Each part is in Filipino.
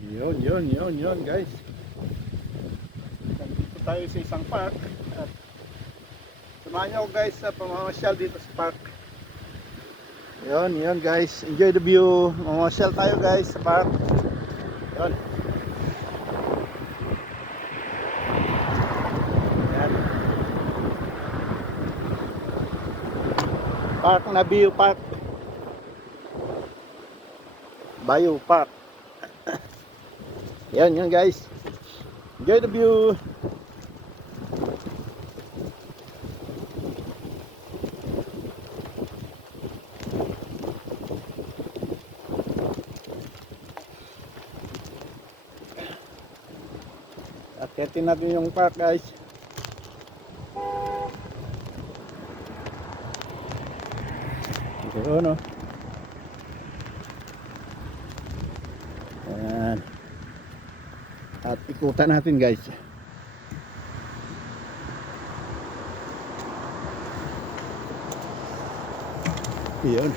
Yun guys. Nandito tayo sa isang park at samahan niyo ako guys sa pamamasyal dito sa park. Yun guys, enjoy the view. Mamasyal tayo guys sa park. Yun. Yan. Park na view park. Bayou Park. Yan guys. Enjoy the view. Akyatin natin yung park guys. Ito no. Ayan. At ikutan natin guys. Yun.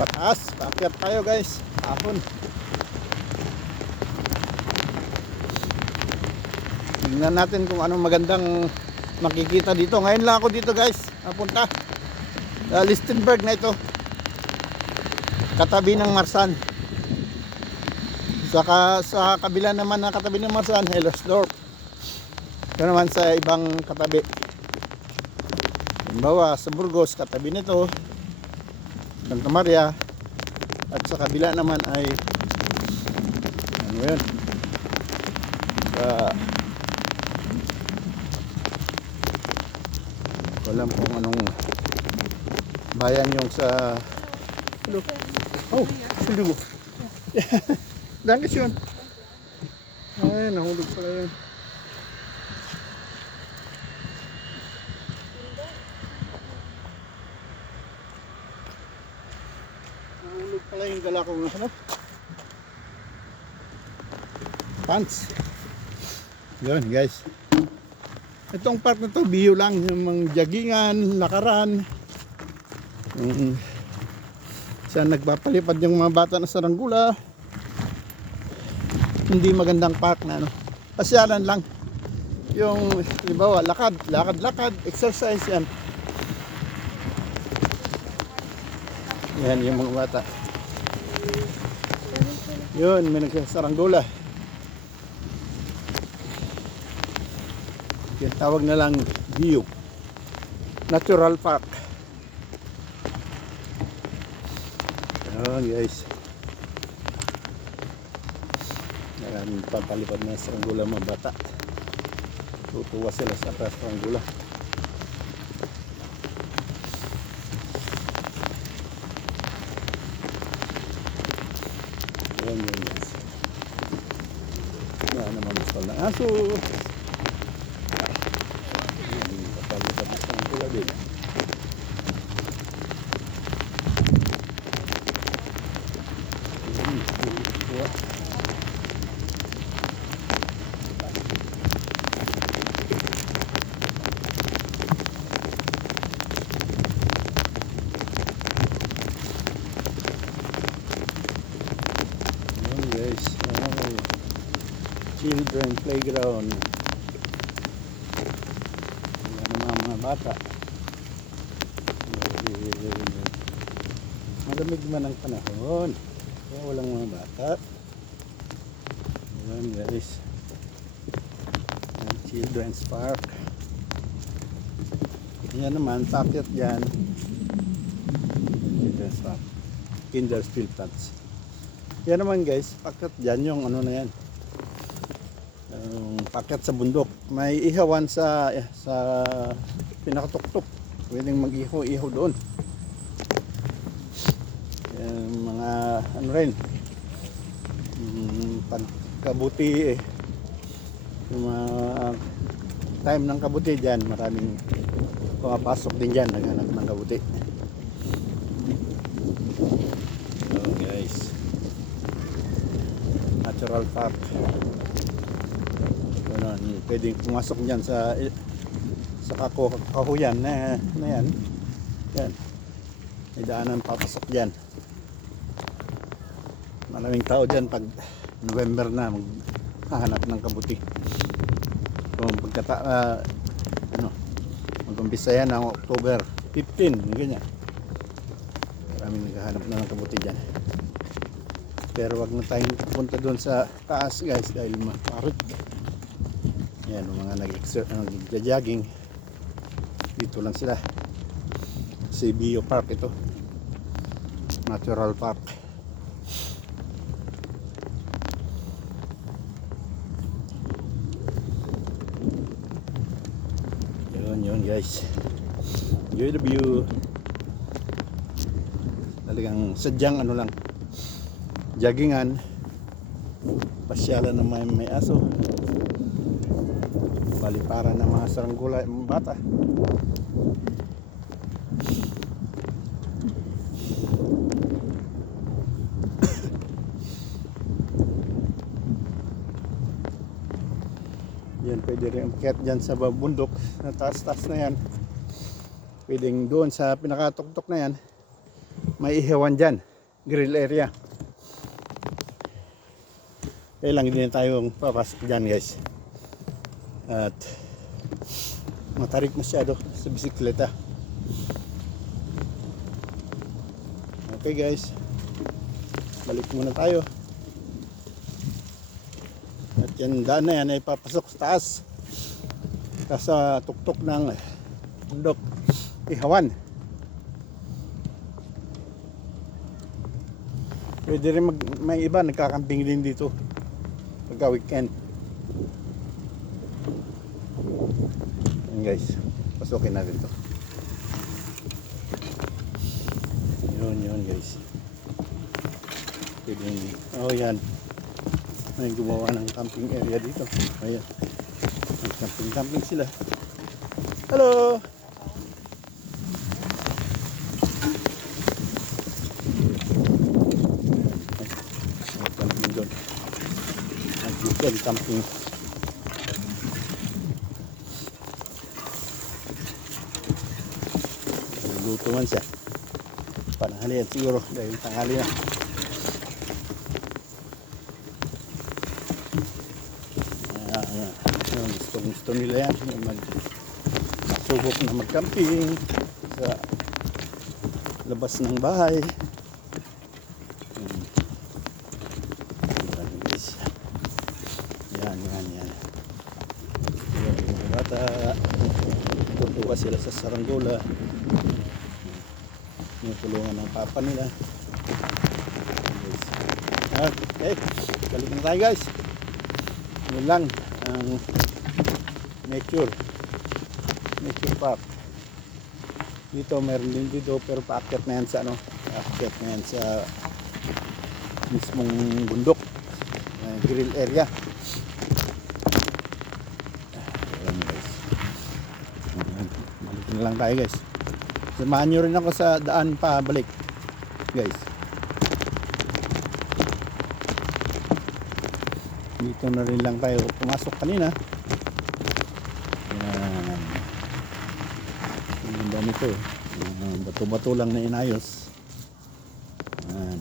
Pataas. Paakyat tayo guys. Hapon. Tingnan natin kung anong magandang makikita dito. Ngayon lang ako dito guys. Napunta. Sa Lichtenberg na ito. Katabi ng Marsan. Sa kabila naman na katabi ng Marsan, Hellersdorf. Ito naman sa ibang katabi. Halimbawa sa Burgos, katabi nito Santa Maria. At sa kabila naman ay ano yun, sa walang kung anong bayan yung sa oh, sino mo? Dankeschön. Ay, nahulog pala yun. Nahulog pala yung dala ko ng ano? Pants. Yun guys. Itong part na to, biyo lang. Yung mga jaggingan, lakaran. Saan nagpapalipad yung mga bata na saranggula. Hindi magandang park na ano. Pasyalan lang. Yung halimbawa lakad, exercise yan. Yan yung mga bata. Yun, may nagsasaranggula. Yung tawag na lang view. Natural park. Yun guys. Maraming papalipad na saranggula mga bata. Tutuwa sila sa saranggula. Yun guys. Yan naman gusto ng aso. Papalipad na saranggula din. Children playground. Yan naman mga bata. Malamig man ang panahon. Kaya walang mga bata. Yan guys. Children's park. Yan naman, packet dyan. Children's park. Kinderspielplatz. Yan naman guys, packet dyan yung ano na yan. Packet sa bundok. May ihawan sa pinakatuktok. Pwedeng mag-iho-iho doon. Mga ano rin, kabuti yung mga time ng kabuti dyan, maraming pumapasok din dyan, naghanap ng kabuti. So guys, natural park. Pwedeng pumasok dyan sa kahuyan na yan. Yan. May daanan papasok dyan. Maraming tao dyan pag November na maghahanap ng kabuti. Kung ano, mag-umpisa yan ng October 15, ganyan. Maraming naghahanap na ng kabuti dyan. Pero wag na tayong punta doon sa taas guys dahil maparot. Yan, mga nag-jogging. Dito lang sila. Si Bio Park ito. Natural Park. Yun guys. Enjoy the view. Talagang sadyang ano lang, joggingan, pasyalan ng may aso, baliparan ng mga saranggola, mga bata. Yan, pwede rin umakyat dyan sa bundok na taas-taas na yan. Pwedeng doon sa pinakatuktok na yan, may ihewan dyan, grill area. Kaya lang din tayong papasok dyan guys. At matarik masyado sa bisikleta. Okay guys, balik muna tayo. At yan daan na yan ay papasok sa taas. Sa tuktok ng bundok ihawan. Pwede rin may iba nagkakamping din dito pagka weekend. Yan guys, pasukin natin to. Yun guys. Pwede, oh yan, may gumawa ng camping area dito. Ayan, camping sila. Hello. Camping. Luto man siya. Pananghalian siguro dahil tanghali na. Gusto nila yan. Magsubok na mag-camping sa labas ng bahay. Yan. Yung bata, tutuwa sila sa saranggola. Yung tulungan ng papa nila. Okay, balik na tayo guys. Yun lang ang nature park. Dito meron din dito pero paakyat na yan sa paakyat na yan sa mismong bundok, grill area. Balik na lang tayo guys. Samahan nyo rin ako sa daan pa balik guys. Dito na rin lang tayo pumasok kanina. Yan. Ang ganda nito. Bato-bato lang na inayos. Yan.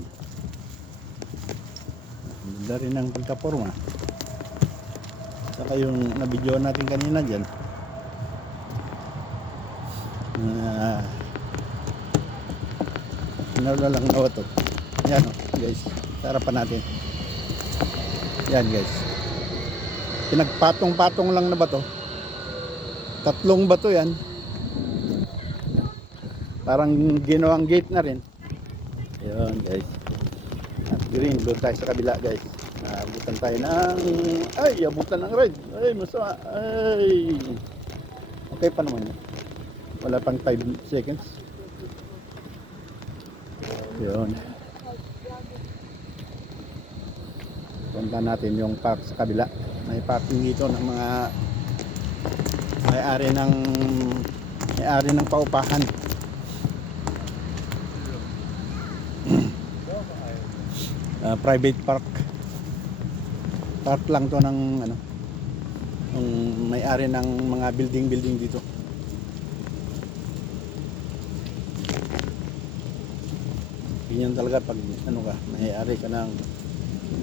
Ang ganda rin ng pagkaporma. Saka yung nabidyoan natin kanina dyan. Lang na ito. Yan guys, harapan natin. Yan guys, pinagpatong-patong lang na bato. 3 bato yan, parang ginawang gate na rin. Yan guys, at green, doon tayo sa kabila guys. Abutan tayo ng abutan ng ride. Masama. Okay pa naman yun. Wala pang 5 seconds. Yun. Punta natin yung park sa kabila. May parking dito ng mga may-ari ng paupahan. Private park. Park lang to ng ng may-ari ng mga building dito. Ganyan talaga pag may-ari ka ng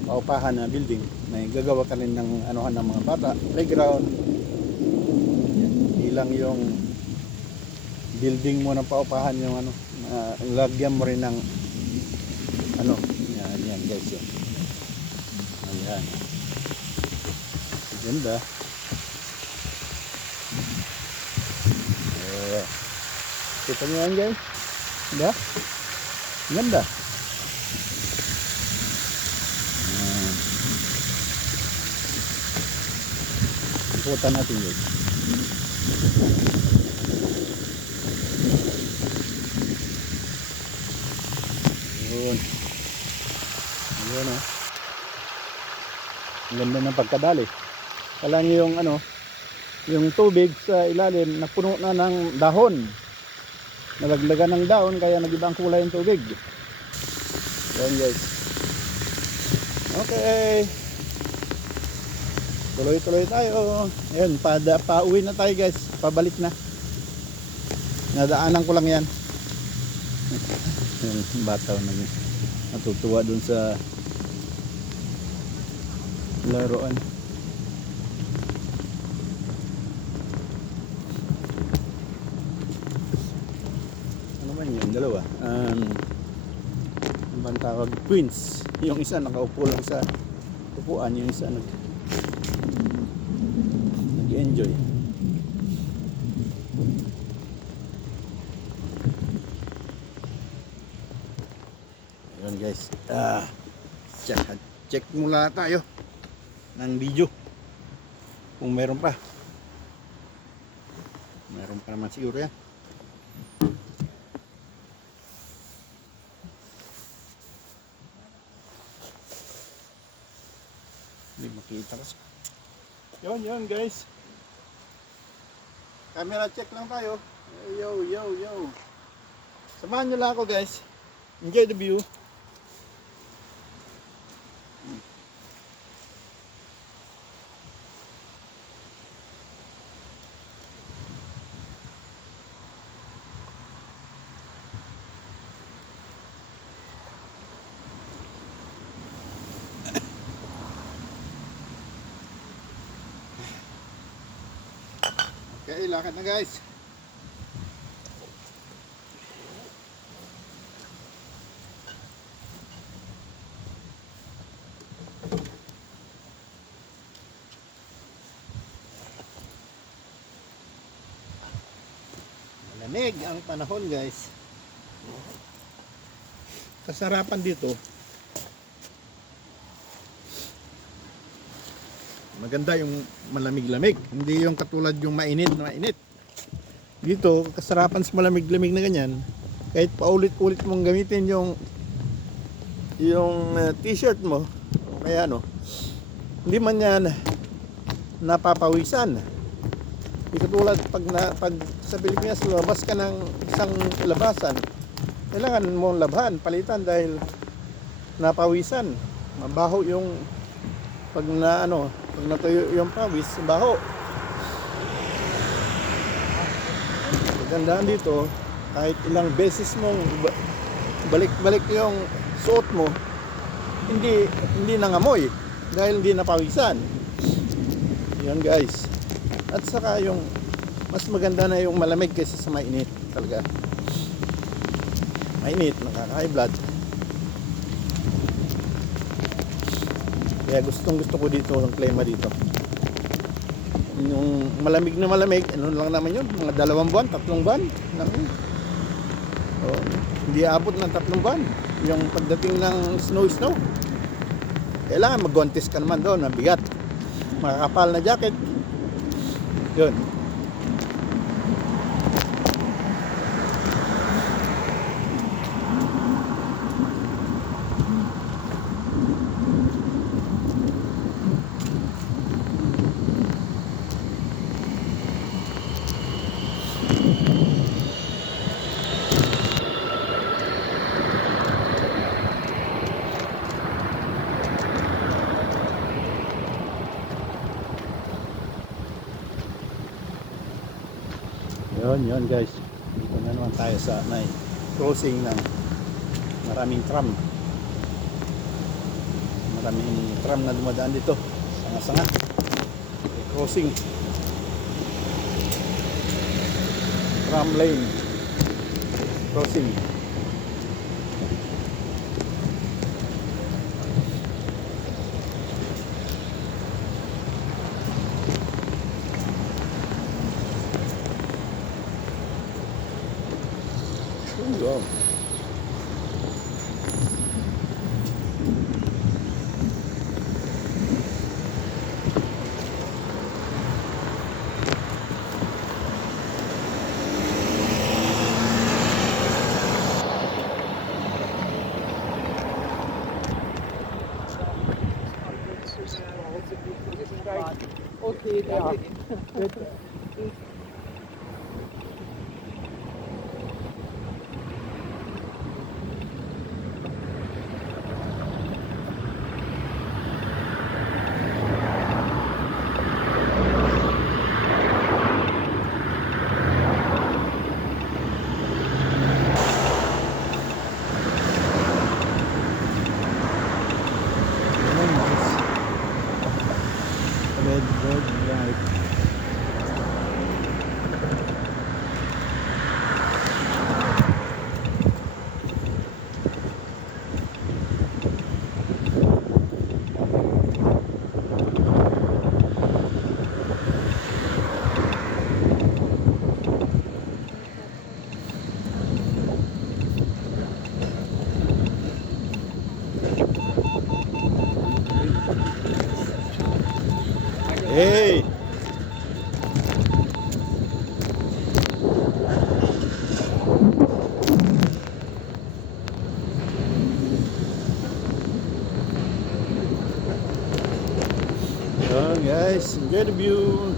paupahan na building. May gagawa ka rin ng anuhan ng mga bata, playground. Ilang yung building mo ng paupahan yung ano, lagyan mo rin ng ano, yan guys yun. Ayan. Ganda. Kita nyo yan guys. Ganda. Ganda. Ikutan natin guys. Yun. Yun o. Ang ganda ng pagkadali. Kala nyo yung ano, yung tubig sa ilalim napuno na ng dahon. Nalaglagan ng dahon kaya nag-ibang kulay yung tubig. Yan guys. Okay. Tuloy-tuloy tayo. Ayan, pauwi na tayo guys. Pabalik na. Nadaanan ko lang yan. Bata na natutuwa dun sa laruan. Ano man yun? Dalawa. Ano bang tawag? Twins. Yung isa nakaupo lang sa upuan. Yung isa nag-enjoy. Ayan guys. Check mula tayo ng video. Kung meron pa. Meron pa naman siguro yan. Hindi makita kasi. Yun guys. Camera check lang tayo. Yo. Samahan nyo lang ako guys. Enjoy the view. Okay, lakad na guys. Malamig ang panahon guys. Kasarapan dito. Maganda yung malamig-lamig, hindi yung katulad yung mainit na mainit. Dito, kasarapan sa malamig-lamig na ganyan, kahit paulit-ulit mong gamitin yung t-shirt mo, o kaya ano, hindi man yan napapawisan. Hindi katulad pag sa Pilipinas, lumabas ka ng isang labasan, kailangan mo labhan, palitan dahil napawisan. Mabaho yung pag natuyo yung pawis, baho. Magandaan dito, kahit ilang beses mong balik-balik yung suot mo, hindi nangamoy dahil hindi napawisan. Yan guys. At saka yung mas maganda na yung malamig kaysa sa mainit talaga. Mainit, nakaka-high blood. Kaya gusto ko dito ang klima dito. Yung malamig na malamig, ano lang naman yun, mga 2 buwan, 3 buwan. Oh, hindi abot ng 3 buwan. Yung pagdating ng snow. Kailangan mag-contest ka naman doon, mabigat. Makakapal na jacket. Yun. Yun guys, dito na naman tayo sa may crossing ng maraming tram, Maraming tram na dumadaan dito. Sanga-sanga. Crossing. Tram lane. Crossing. Wow. Okay, ja. Red road right. Hey! Yun guys, enjoy the view.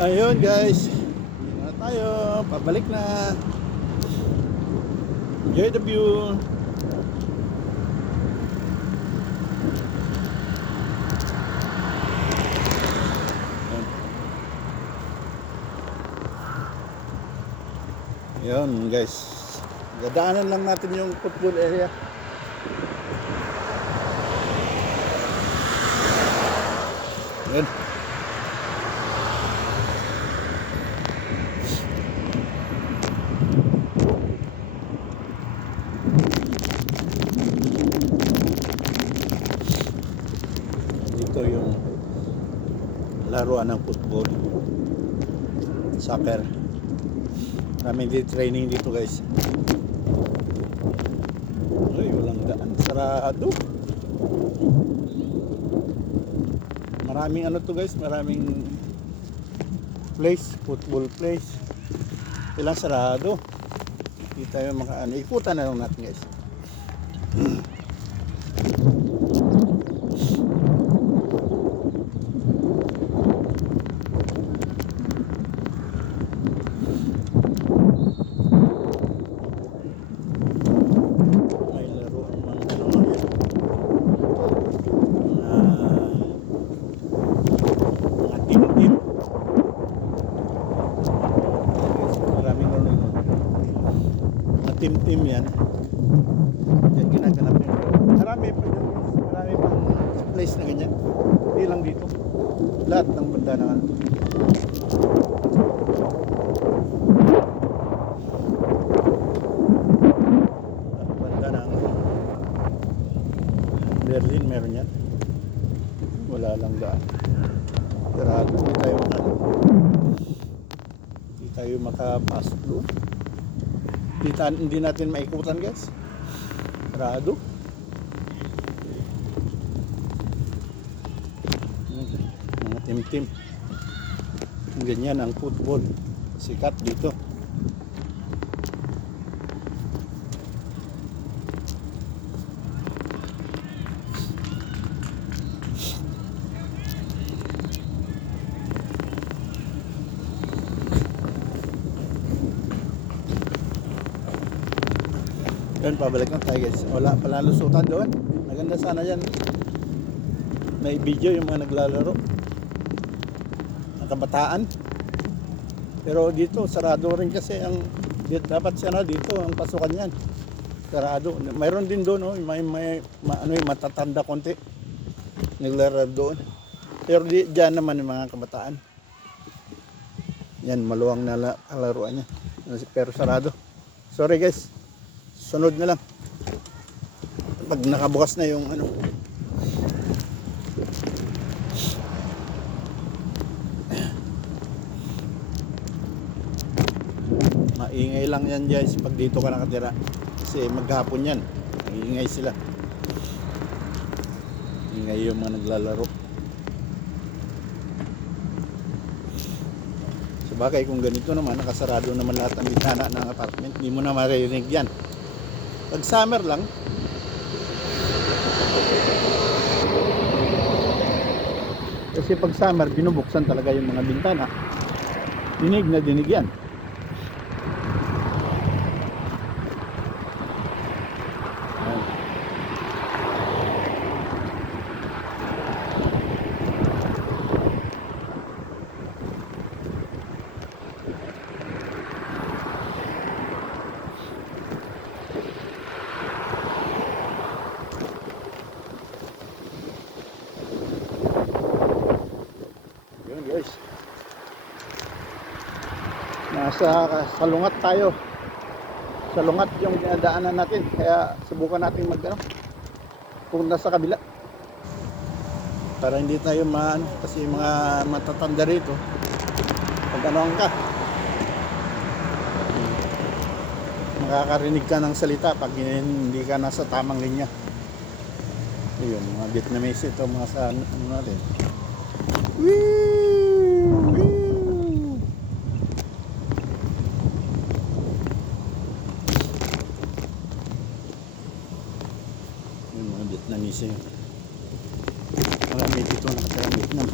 Ayun guys, hindi na tayo, pabalik na. Enjoy the view. Ayun guys, dadaanan lang natin yung football area. Ayun. Dito yung laruan ng football, soccer. Maraming training dito guys. Ay, walang daan, sarado. Maraming ano to guys, maraming place, football place. Ilang sarado. Hindi tayo makaano, ikutan na lang natin guys. May laro ang mga ano yan. Mga team-team. Maraming ano, mga team-team yan. place na ganyan. Hindi lang dito. Lahat ng banda na ano. Banda ng Berlin meron yan. Wala lang daan. Sarado, hindi tayo makapasok doon. Hindi natin maikutan, guys. Sarado. Mga team-team. Ganyan ang football. Sikat dito. Doon, pabalik na tayo, guys. Wala pala lusutan doon. Maganda sana yan. May video yung mga naglalaro. Ang kabataan. Pero dito, sarado rin kasi ang dapat sana dito ang pasukan yan. Sarado. Mayroon din doon, oh, may matatanda konti. Naglalaro doon. Pero diyan naman yung mga kabataan. Yan, maluwang na laruan niya. Pero sarado. Sorry, guys. Sunod na lang. Pag nakabukas na yung ano. Maingay lang yan, guys, pag dito ka nakatira. Kasi maghapon yan. Maingay sila. Ingay yung mga naglalaro. Sabagay kung ganito naman, nakasarado naman lahat ng bintana ng apartment. Hindi mo na maririnig yan. Pag summer lang, kasi pag summer, binubuksan talaga yung mga bintana. Dinig na dinig yan. Guys, nasa salungat tayo. Salungat yung dinadaanan natin, kaya subukan natin punta sa kabila para hindi tayo kasi mga matatanda rito pag ka makakarinig ka ng salita pag hindi ka nasa tamang linya. Ayun, mga Vietnamese ito, mga sa ano natin. Yung mga Vietnamese yun. Marami dito nakatirang Vietnam.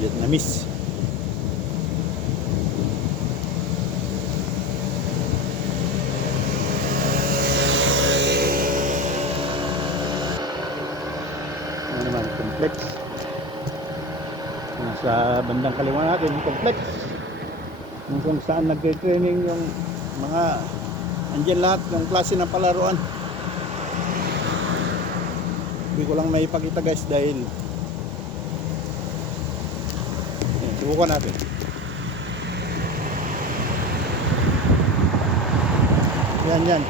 Vietnamese. Ano naman, complex. Nasa bandang kaliwa natin, complex. Kung saan nagte-training yung mga andyan lahat ng klase ng palaruan. Hindi ko lang may ipakita, guys, dahil subukan natin. Yan.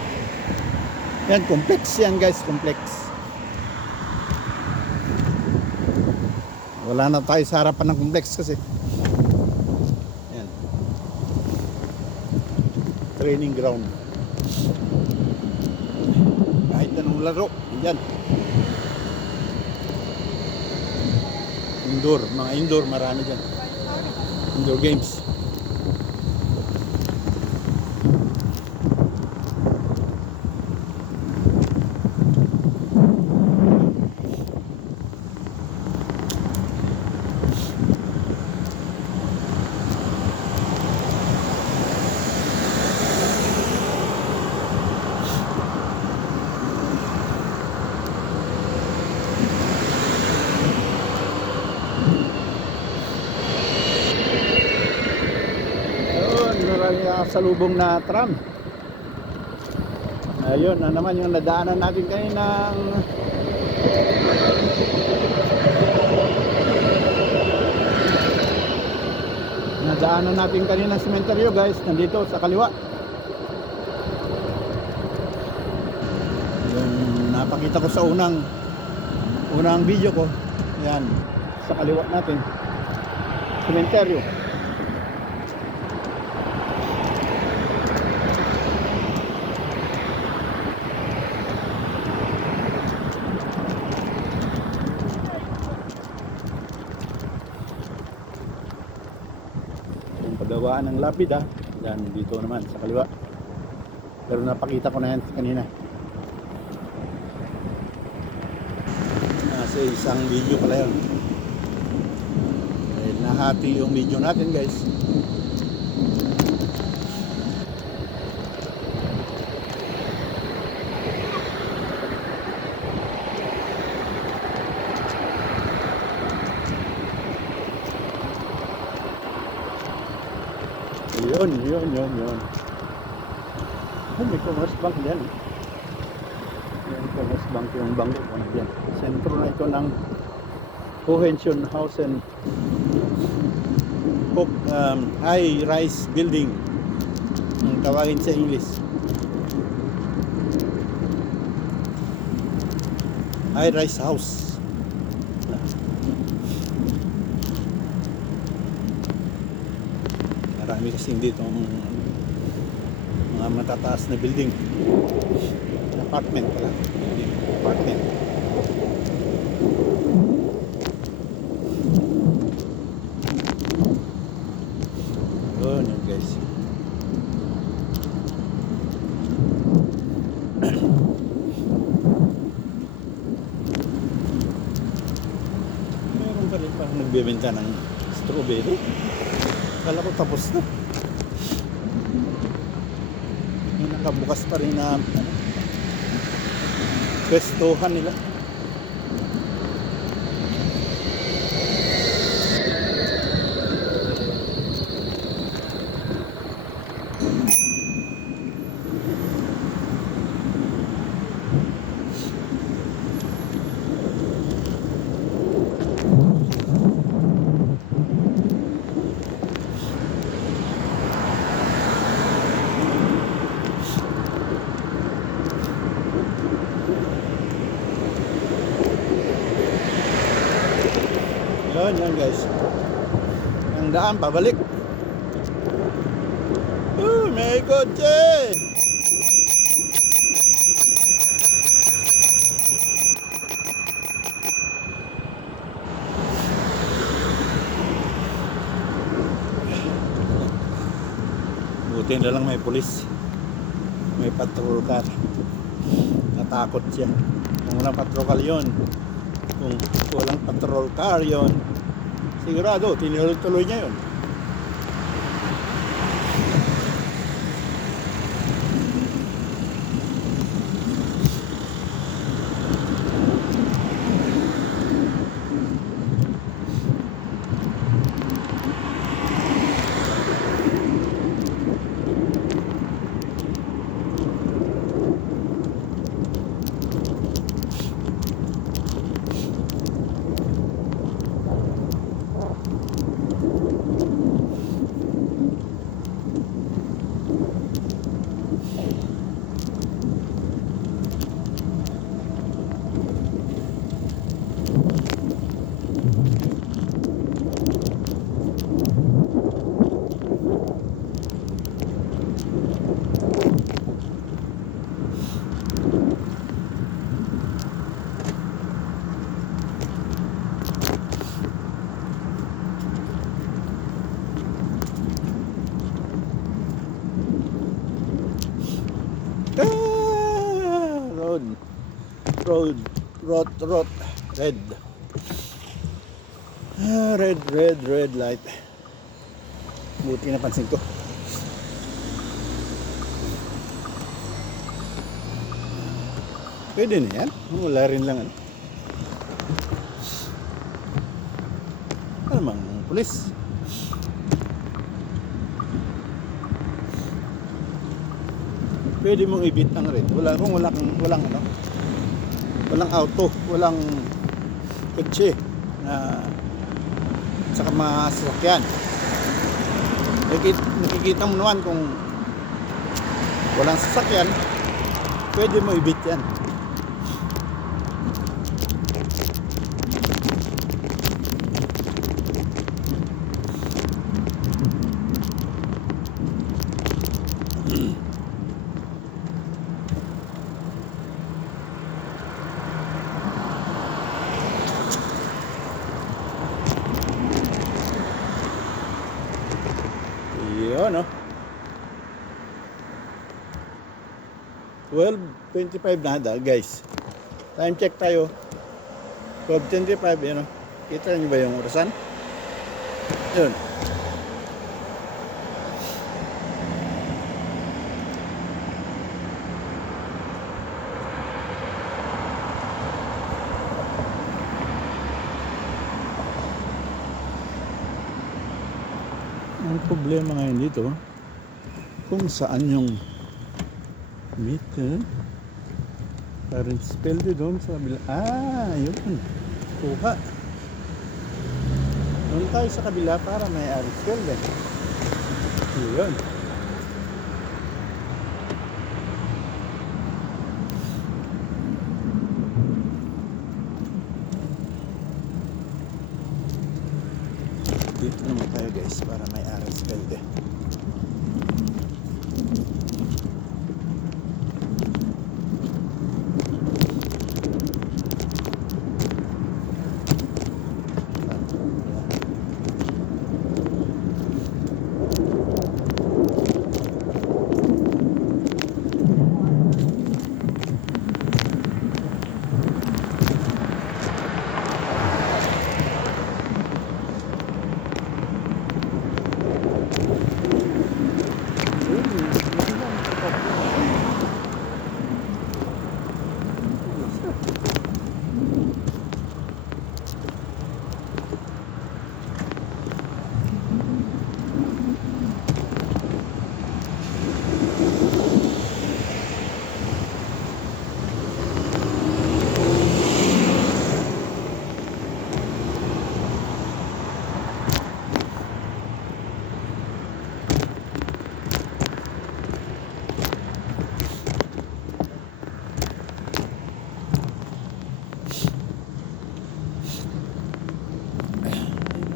Yan, complex yan, guys, complex. Wala na tayo sa harapan ng complex kasi. Yan. Training ground. Kahit anong laro, yan. Mga indoor, marami dyan. Indoor games. Sa lubong na tram Ayun na naman yung nadaanan natin kaninang sementeryo guys, nandito sa kaliwa. Yung napakita ko sa unang video ko, yan, sa kaliwa natin, sementeryo. Yung paggawaan ng lapid yan dito naman sa kaliwa, pero napakita ko na yan kanina sa isang video pala yun. Nahati yung video natin guys. Yun. May Commerce Bank yan. Yung Commerce Bank yung bangko yan. Sentro na ito ng Hohenschönhausen high-rise building ang tawagin sa English. High-rise house. Marami kasing dito mga matataas na building. Apartment pala. Apartment. Yun guys. Meron pa rin parang nagbebenta ng strawberry. Kala ko tapos na. May nakabukas pa rin na pwestuhan nila. Yun guys, ang daan pabalik. May kotse. Buti na lang may pulis, may patrol car. Natakot siya kung walang patrol car yun. Kung walang patrol car yun, sigurado tinuloy-tuloy niya yun. Road red. Red light. Buti napansin ko. Pwede na yan. Wala rin lang ano mang pulis. pwede mong ibit ang red. Kung walang ano, walang auto, walang kotse na saka mga sasakyan. Nakikita mo naman kung walang sasakyan, pwede mo ibit yan. Yun, no? 12:25 na guys. Time check tayo. 12:25, yun, no? Kita niyo ba yung orasan? Yun. Ang problema ngayon dito, kung saan yung meter, parang spelled doon sa kabila. Yun. Kuha. Doon tayo sa kabila para may spelled eh. Yun. Dito naman tayo guys para may aras kalde.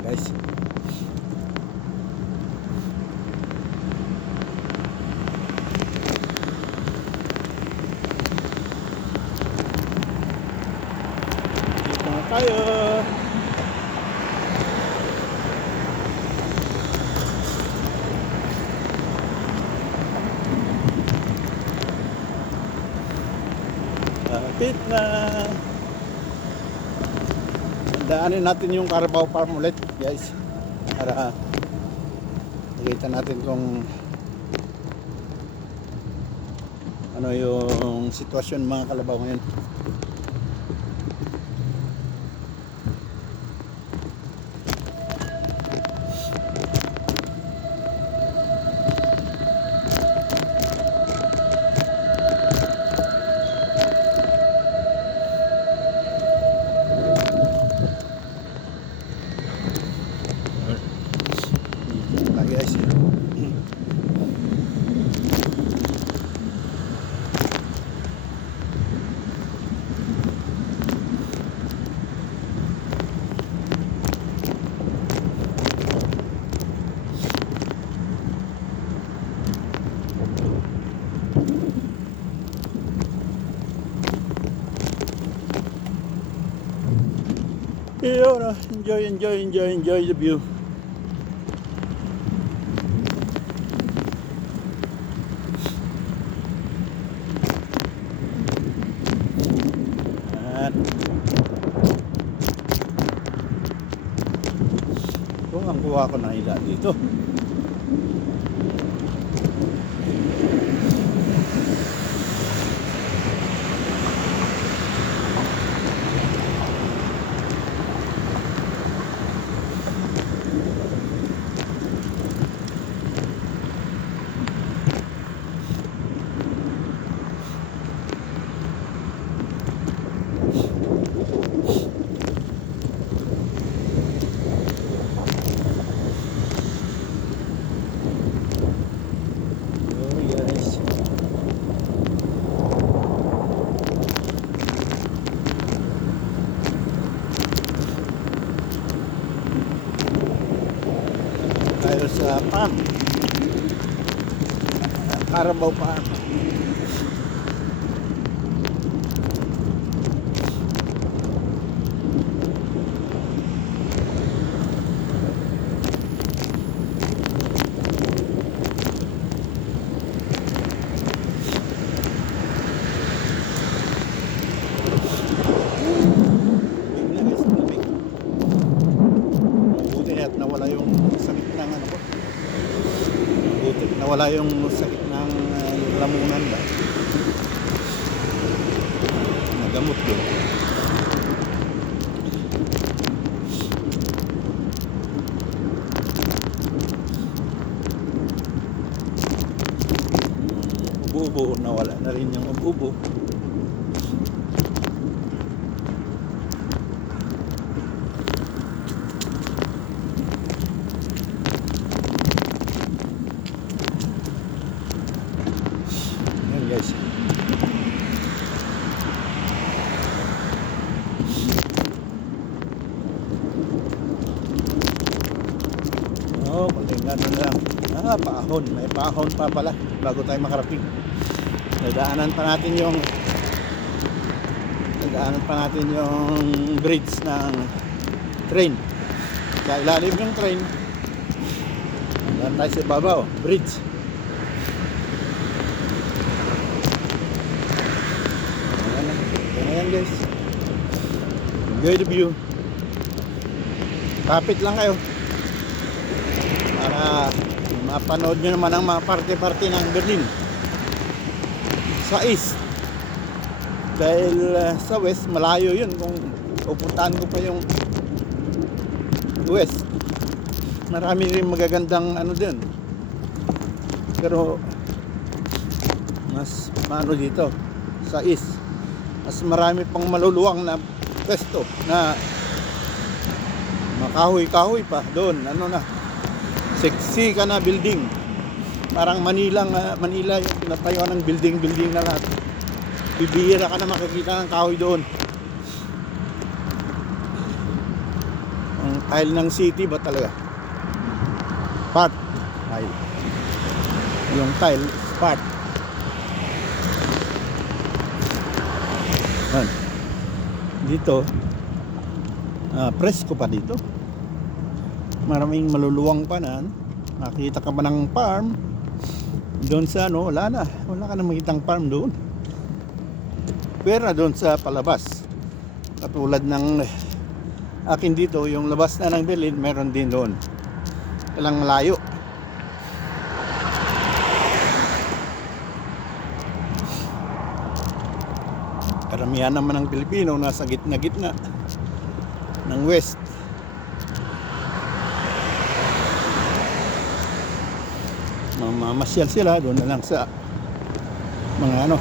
Guys, dito na tayo. Lapit na. Daanin natin yung Carabao Farm ulit guys para makita natin kung ano yung sitwasyon ng mga kalabaw ngayon. Guys, yun, enjoy the view. Kung ang kuha ko ng hila dito. sa farm. Carabao Farm. Bigla guys, malamig. Buti at nawala yung sakit ng ano ko. Buti nawala yung sakit ng lamunan ba. Nagamot din. Ubo-ubo, nawala na rin yung ubo. Yan guys. Kunting ano na lang. Paahon. May paahon pa pala bago tayo makarating. Nadaanan pa natin yung bridge ng train. Sa ilalim ng train. Hanggang tayo sa ibabaw. Bridge. Ayan guys. Enjoy the view. Kapit lang kayo. Para mapanood nyo naman ang mga parte-parte ng Berlin sa east. Dahil sa west malayo yun. Kung pupuntahan ko pa yung west, marami rin magagandang ano din, pero mas ano dito sa east, mas marami pang maluluwang na pwesto na makahoy-kahoy pa doon. Ano na, sexy ka na building. Parang Manila yung pinatayuan ng building na lahat. Bibihira ka na makikita ng kahoy doon. Ang tile ng city ba talaga? Part tile. Yung tile part. Dito presko pa dito. Maraming maluluwang pa na. Nakita ka pa ng farm doon sa ano, wala ka na makitang farm doon. Pero doon sa palabas, katulad ng akin dito, yung labas na ng Berlin, meron din doon. Ilang malayo. Karamihan naman ng Pilipino nasa gitna-gitna ng west. Mamasyal sila doon na lang sa mga ano,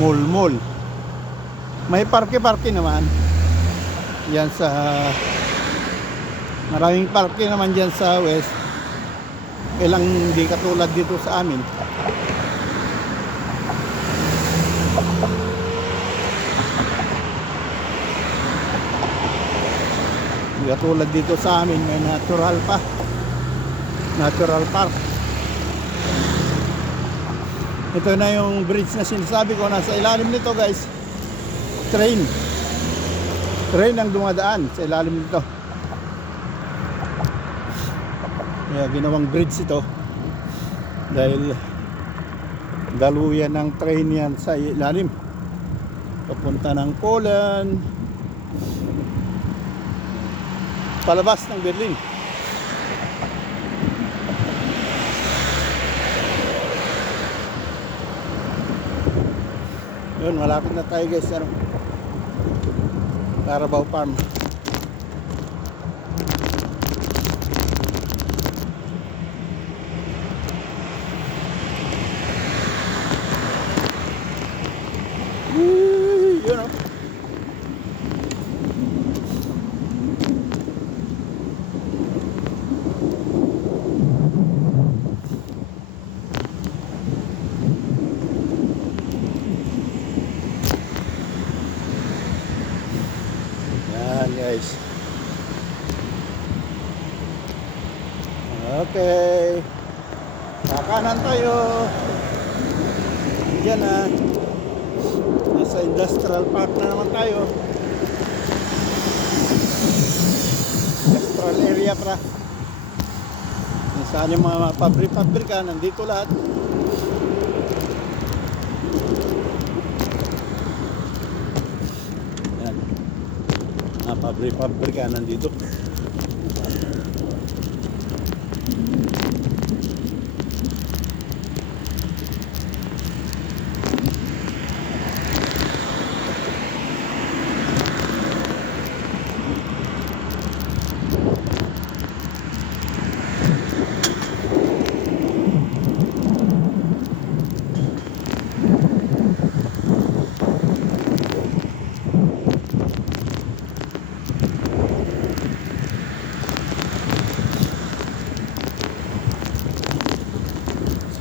mall. May parke naman yan sa, maraming parke naman dyan sa west. Kailang hindi katulad dito sa amin. Hindi katulad dito sa amin, may natural park. Ito na yung bridge na sinasabi ko. Nasa ilalim nito guys, train ang dumadaan sa ilalim nito. Kaya ginawang bridge ito dahil daluyan ng train yan sa ilalim papunta ng Poland, palabas ng Berlin. Yun, malapit na tayo guys. Carabao Farm. Yun o. Yan guys. Okay. Kakanan tayo. Yan na. Nasa industrial park na naman tayo. Industrial area para. Saan yung mga pabrika, nandito lahat. Yan. Mga pabrika, nandito.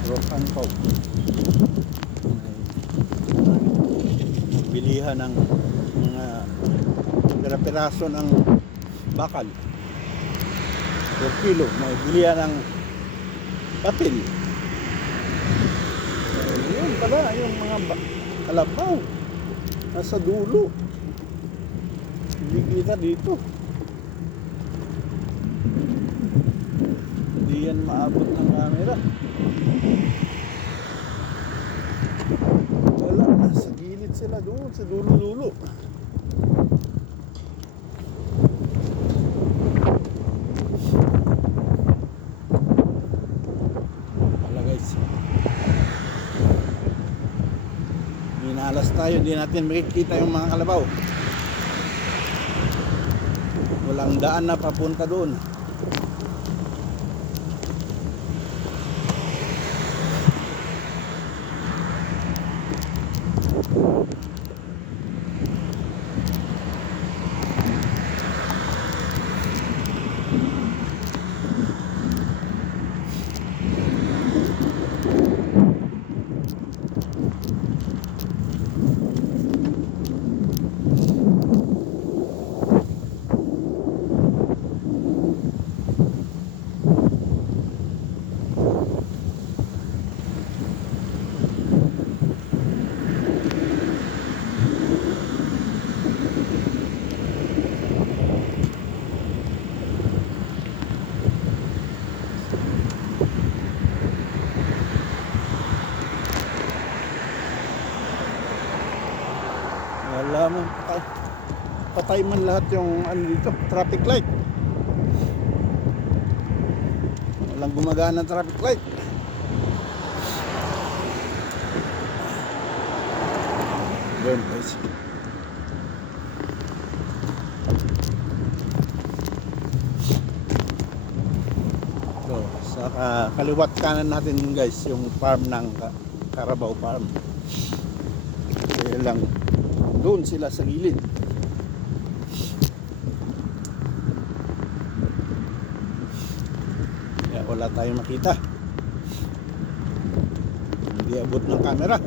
Rokan po. Bilihan ng mga piraso ng bakal per kilo. May bilihan ng patil. Yun pala yung mga kalabaw nasa dulo. Hindi kita dito. Hindi yan maabot ng camera. Wala, nasa gilid sila doon, sa dulo-dulo. Wala guys. Minalas tayo, hindi natin makikita yung mga kalabaw. Walang daan na papunta doon. Wala man, patay man lahat yung ano dito, traffic light. Walang gumagana ng traffic light. Yun guys. So, sa kaliwat kanan natin guys, yung farm ng Carabao Farm. Kaya lang doon sila sa gilid. Kaya wala tayong makita. Hindi abot ng camera.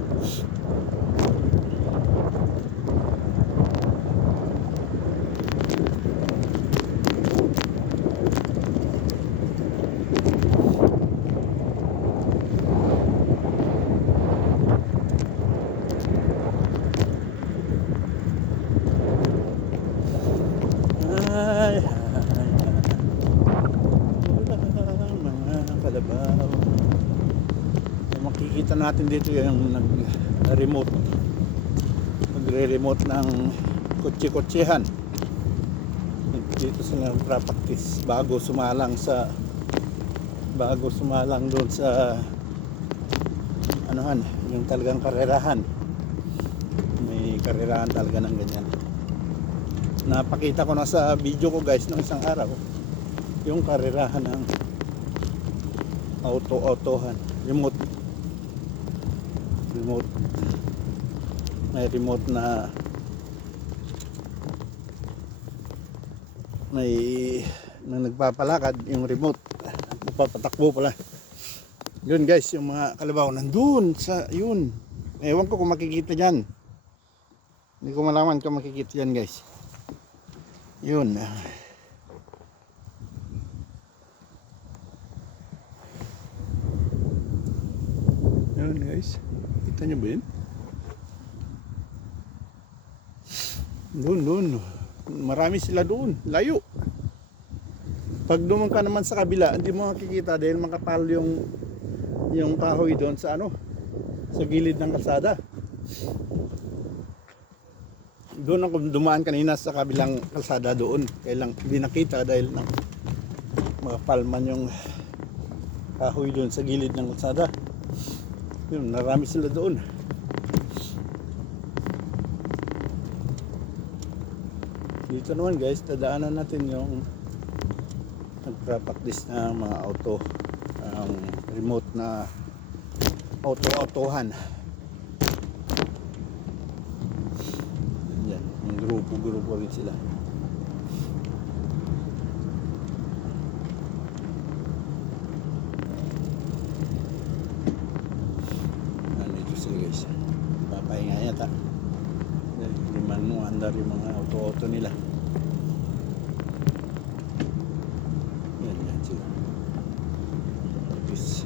Mga kalabaw. Makikita natin dito yung nag-remote. Nagre-remote ng kotse-kotsehan. Dito sila nagpractice bago sumalang doon sa anuhan, yung talagang karerahan. May karerahan talaga ng ganyan. Napakita ko na sa video ko guys ng isang araw yung karerahan ng auto-autohan, remote may remote na nagpapalakad yung remote, nagpapatakbo pala. Yun guys, yung mga kalabaw nandun sa yun, ewan ko kung makikita dyan, hindi ko malaman kung makikita dyan guys. Yun. Yun guys. Kita nyo ba yun? Doon. Marami sila doon. Layo. Pag dumaan ka naman sa kabila, hindi mo makikita dahil makapal yung kahoy doon sa sa gilid ng kalsada. Doon ako dumaan kanina sa kabilang kalsada doon. Kaya lang hindi nakita dahil makapal man yung kahoy doon sa gilid ng kalsada. Yun, marami sila doon. Dito naman guys, dadaanan natin yung nagpa-practice ng mga auto, ang remote na auto-autohan. Yan, yung grupo rin sila. Ito sila guys, papahinga yata. Hindi man andar yung mga auto-auto nila. Yan sila. Peace.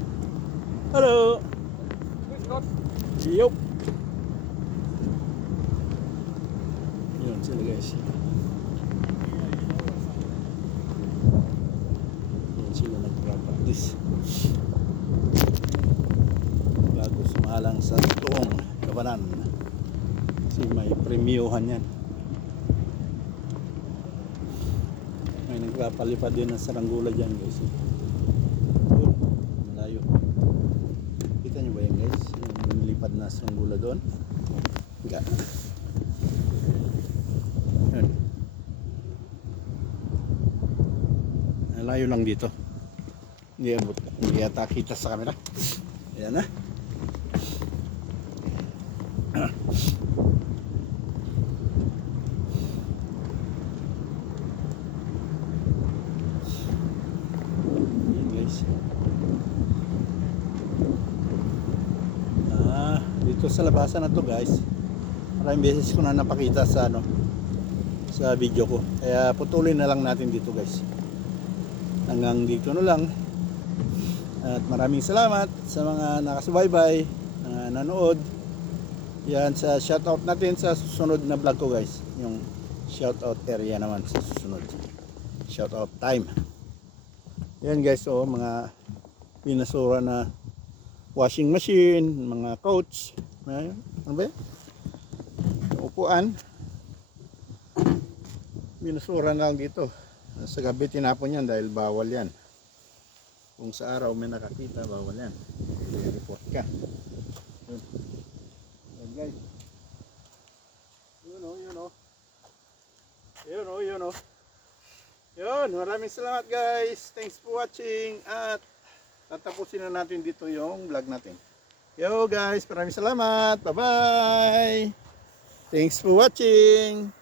Hello! Yup! Yan sila guys. Yan sila nagpa-practice bago sumalang sa toong kabanan. Kasi may premyohan yan. May nagpapalipad din ng saranggula dyan guys. Doon, malayo. Kita nyo ba yan guys? Yung lipad na saranggula doon. Higa. Yun. Malayo lang dito. Hindi yata kita sa camera. Ayan na. Dito sa labasan na to guys, maraming beses ko na napakita sa sa video ko, kaya putulin na lang natin dito guys. Hanggang dito na lang, at maraming salamat sa mga nakasubaybay, mga nanood. Yan, sa shoutout natin sa susunod na vlog ko guys, yung shoutout area naman sa susunod, shoutout time. Yan guys, mga pinasura na washing machine, mga couch, ano ba yan? Upuan, binusura lang dito. Sa gabi tinapon yan dahil bawal yan. Kung sa araw may nakakita, bawal yan. I-report ka. Yan guys. Yun o. Yun, maraming salamat guys. Thanks for watching, at tatapusin na natin dito yung vlog natin. Yo guys, maraming salamat. Bye bye. Thanks for watching.